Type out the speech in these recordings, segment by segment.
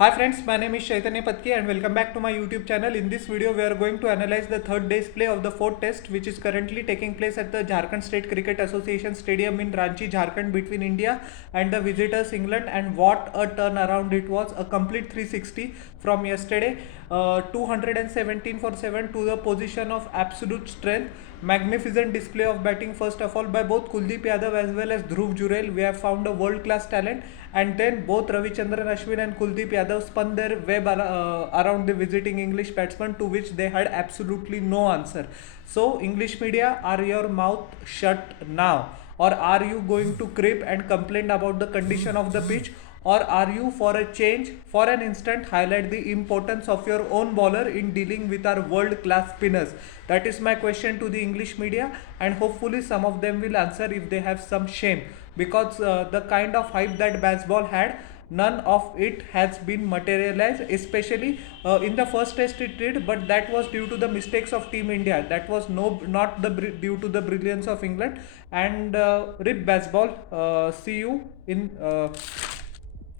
Hi friends, my name is Chaitanya Patki and welcome back to my YouTube channel. In this video, we are going to analyze the third day's play of the fourth test, which is currently taking place at the Jharkhand State Cricket Association Stadium in Ranchi, Jharkhand, between India and the visitors England. And what a turnaround it was! A complete 360 from yesterday, 217 for 7 to the position of absolute strength. Magnificent display of batting first of all by both Kuldeep Yadav as well as Dhruv Jurel. We have found a world class talent, and then both Ravichandran Ashwin and Kuldeep Yadav spun their web around the visiting English batsman, to which they had absolutely no answer. So English media, are your mouth shut now, or are you going to creep and complain about the condition of the pitch, or are you for a change, for an instant, highlight the importance of your own bowler in dealing with our world class spinners? That is my question to the English media, and hopefully some of them will answer if they have some shame, because the kind of hype that baseball had, none of it has been materialized, especially in the first test it did, but that was due to the mistakes of team India. That was not due to the brilliance of England. And rip baseball. See you in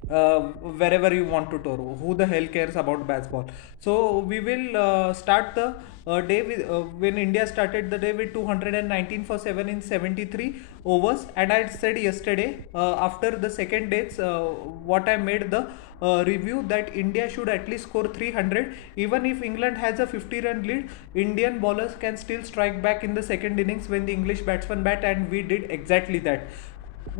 wherever you want to tour. Who the hell cares about baseball? So we will start the day with when India started the day with 219 for 7 in 73 overs. And I said yesterday, after the second days, what I made the review, that India should at least score 300. Even if England has a 50-run lead, Indian bowlers can still strike back in the second innings when the English batsmen bat, and we did exactly that.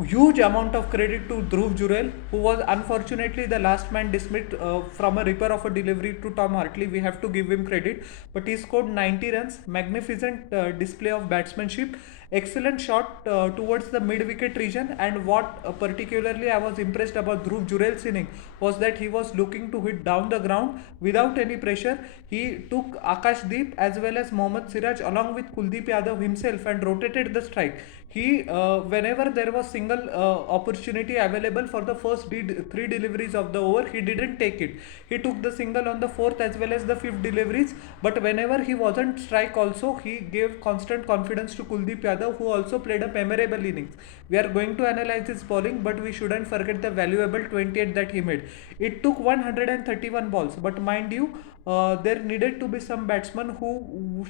Huge amount of credit to Dhruv Jurel, who was unfortunately the last man dismissed from a ripper of a delivery to Tom Hartley. We have to give him credit, but he scored 90 runs. Magnificent display of batsmanship. Excellent shot towards the mid-wicket region. And what particularly I was impressed about Dhruv Jurel's inning was that he was looking to hit down the ground without any pressure. He took Akash Deep as well as Mohammad Siraj along with Kuldeep Yadav himself and rotated the strike. He whenever there was single opportunity available for the first three deliveries of the over, he didn't take it. He took the single on the fourth as well as the fifth deliveries, but whenever he wasn't strike also, he gave constant confidence to Kuldeep Yadav, who also played a memorable innings. We are going to analyze his bowling, but we shouldn't forget the valuable 28 that he made. It took 131 balls, but mind you, there needed to be some batsmen who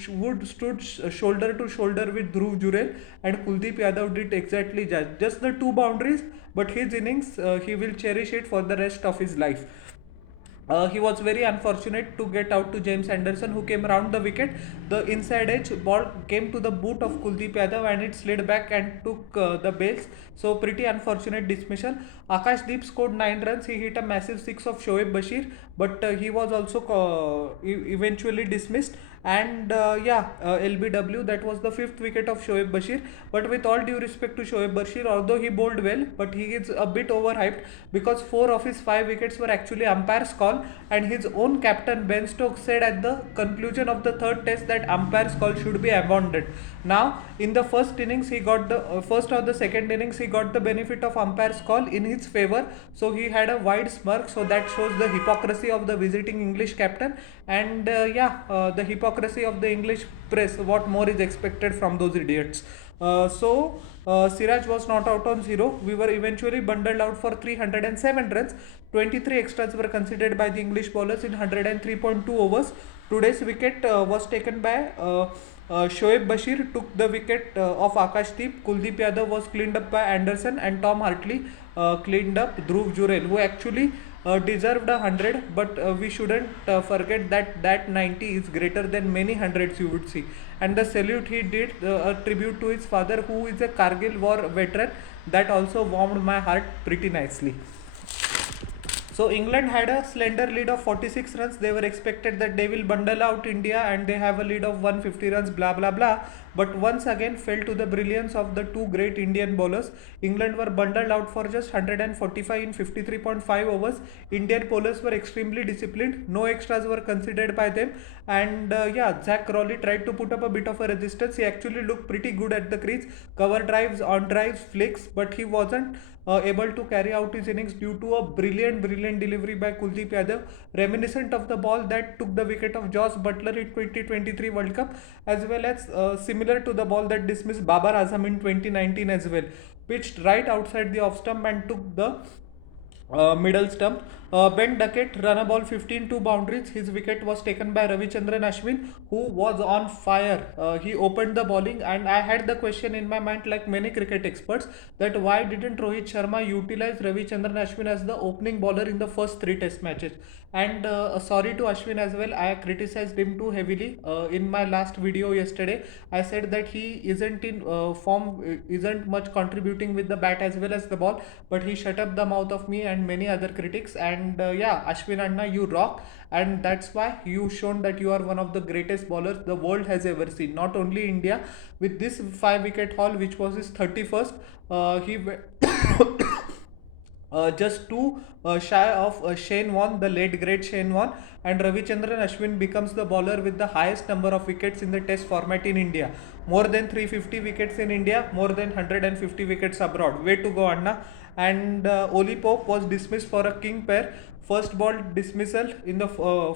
would stood shoulder to shoulder with Dhruv Jurel, and Kuldeep Yadav did exactly just the two boundaries, but his innings, he will cherish it for the rest of his life. He was very unfortunate to get out to James Anderson, who came round the wicket. The inside edge ball came to the boot of Kuldeep Yadav and it slid back and took the bails. So pretty unfortunate dismissal. Akash Deep scored 9 runs. He hit a massive 6 of Shoaib Bashir, but he was also eventually dismissed. And LBW, that was the 5th wicket of Shoaib Bashir. But with all due respect to Shoaib Bashir, although he bowled well, but he is a bit overhyped, because 4 of his 5 wickets were actually umpire's call, and his own captain Ben Stokes said at the conclusion of the third test that umpire's call should be abandoned. Now, in the first innings, he got the first or the second innings, he got the benefit of umpire's call in his favor, so he had a wide smirk. So that shows the hypocrisy of the visiting English captain, and the hypocrisy of the English press. What more is expected from those idiots? Siraj was not out on 0. We were eventually bundled out for 307 runs. 23 extras were considered by the English bowlers in 103.2 overs. Today's wicket was taken by Shoaib Bashir, took the wicket of Akash Deep. Kuldeep Yadav was cleaned up by Anderson, and Tom Hartley cleaned up Dhruv Jurel, who actually deserved 100, but we shouldn't forget that 90 is greater than many hundreds you would see. And the salute he did, a tribute to his father, who is a Kargil war veteran, that also warmed my heart pretty nicely. So England had a slender lead of 46 runs. They were expected that they will bundle out India and they have a lead of 150 runs, blah blah blah. But once again fell to the brilliance of the two great Indian bowlers. England were bundled out for just 145 in 53.5 overs. Indian bowlers were extremely disciplined. No extras were considered by them. And Zach Crawley tried to put up a bit of a resistance. He actually looked pretty good at the crease. Cover drives, on drives, flicks, but he wasn't able to carry out his innings due to a brilliant delivery by Kuldeep Yadav, reminiscent of the ball that took the wicket of Josh Butler in 2023 World Cup, as well as similar to the ball that dismissed Babar Azam in 2019 as well. Pitched right outside the off stump and took the middle stump. Ben Duckett run a ball 15 to boundaries. His wicket was taken by Ravichandran Ashwin, who was on fire. He opened the bowling, and I had the question in my mind, like many cricket experts, that why didn't Rohit Sharma utilize Ravichandran Ashwin as the opening bowler in the first three Test matches? And sorry to Ashwin as well, I criticized him too heavily in my last video yesterday. I said that he isn't in form, isn't much contributing with the bat as well as the ball, but he shut up the mouth of me and many other critics. And yeah, Ashwin Anna, you rock, and that's why you shown that you are one of the greatest bowlers the world has ever seen. Not only India, with this 5 wicket haul, which was his 31st, he just two shy of Shane Warne, the late great Shane Warne, and Ravichandran Ashwin becomes the bowler with the highest number of wickets in the Test format in India. More than 350 wickets in India, more than 150 wickets abroad. Way to go, Anna. And Oli Pope was dismissed for a king pair. First ball dismissal in the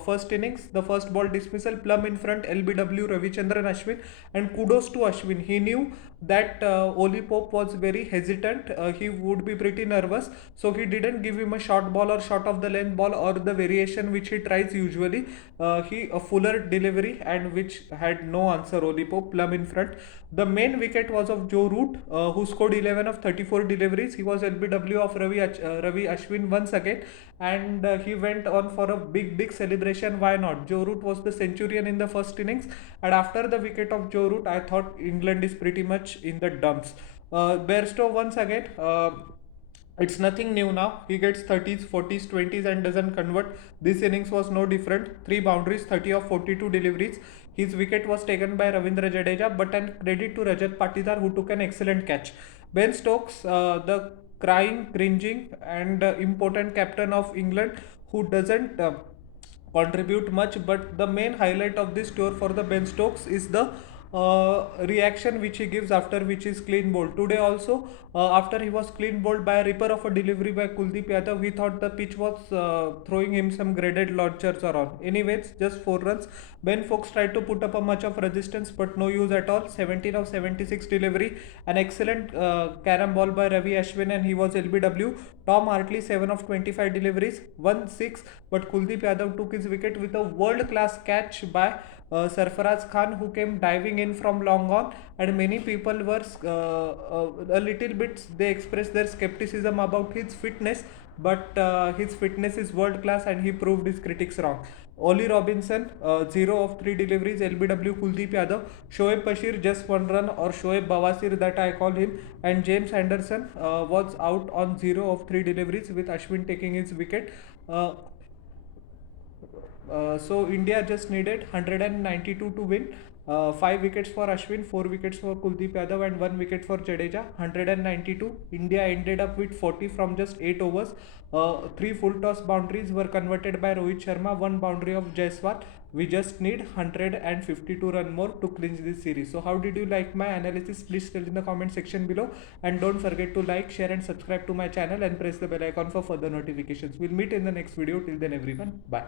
first innings. The first ball dismissal, plumb in front, LBW Ravichandran Ashwin, and kudos to Ashwin. He knew that Oli Pope was very hesitant. He would be pretty nervous, so he didn't give him a short ball or short of the length ball or the variation which he tries usually. He a fuller delivery, and which had no answer. Oli Pope plumb in front. The main wicket was of Joe Root, who scored 11 of 34 deliveries. He was LBW of Ravi Ashwin once again, and he went on for a big celebration. Why not? Joe Root was the centurion in the first innings, and after the wicket of Joe Root, I thought England is pretty much in the dumps. Bairstow once again. It's nothing new now. He gets 30s, 40s, 20s and doesn't convert. This innings was no different. 3 boundaries, 30 of 42 deliveries. His wicket was taken by Ravindra Jadeja, but an credit to Rajat Patidar, who took an excellent catch. Ben Stokes, the crying, cringing and important captain of England, who doesn't contribute much, but the main highlight of this tour for the Ben Stokes is the reaction which he gives after which is clean bowled. Today also, after he was clean bowled by a ripper of a delivery by Kuldeep Yadav, we thought the pitch was throwing him some graded launchers around. Anyways, just 4 runs. Ben Fox tried to put up a much of resistance, but no use at all. 17 of 76 delivery. An excellent carom ball by Ravi Ashwin, and he was LBW. Tom Hartley 7 of 25 deliveries, 1-6, but Kuldeep Yadav took his wicket with a world-class catch by Sarfaraz Khan, who came diving in from long on, and many people were a little bit, they expressed their skepticism about his fitness, but his fitness is world class and he proved his critics wrong. Ollie Robinson, 0 of 3 deliveries, LBW Kuldeep Yadav, Shoaib Bashir just 1 run, or Shoaib Bawasir that I call him, and James Anderson was out on 0 of 3 deliveries with Ashwin taking his wicket. So India just needed 192 to win. 5 wickets for Ashwin, 4 wickets for Kuldeep Yadav and 1 wicket for Jadeja. 192. India ended up with 40 from just 8 overs. 3 full toss boundaries were converted by Rohit Sharma, 1 boundary of Jaiswal. We just need 152 run more to clinch this series. So how did you like my analysis? Please tell in the comment section below, and don't forget to like, share and subscribe to my channel and press the bell icon for further notifications. We'll meet in the next video. Till then everyone, bye.